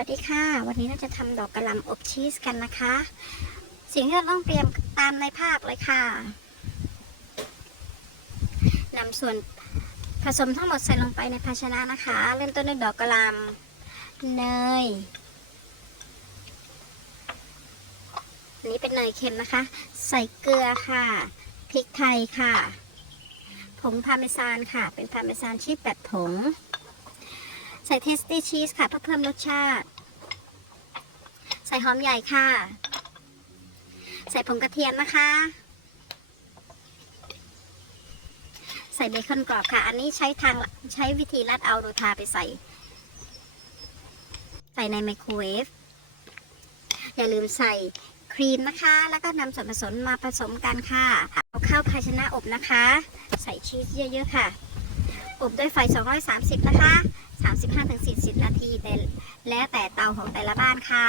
วัสดีค่ะ วันนี้เราจะทำดอกกระหล่ำอบชีสกันนะคะ สิ่งที่เราต้องเตรียมตามในภาพเลยค่ะนำส่วนผสมทั้งหมดใส่ลงไปในภาชนะนะคะ เริ่มต้นด้วยดอกกระหล่ำเนยอันนี้เป็นเนยเค็มนะคะ ใส่เกลือค่ะพริกไทยค่ะ ผงพาเมซานค่ะ เป็นพาเมซานชีสแบบผง ใส่เทสตี้ชีสค่ะเพื่อเพิ่มรสชาติ ใส่หอมใหญ่ค่ะ ใส่ผงกระเทียมนะคะ ใส่เบคอนกรอบค่ะ อันนี้ใช้ทางใช้วิธีรัดเอาโดยทาไปใส่ ใส่ในไมโครเวฟอย่าลืมใส่ครีมนะคะ แล้วก็นำส่วนผสมมาผสมกันค่ะ เอาเข้าภาชนะอบนะคะ ใส่ชีสเยอะๆค่ะ อบด้วยไฟ 230 นะคะ 35-40 นาทีแต่แล้วแต่เตาของแต่ละบ้านค่ะ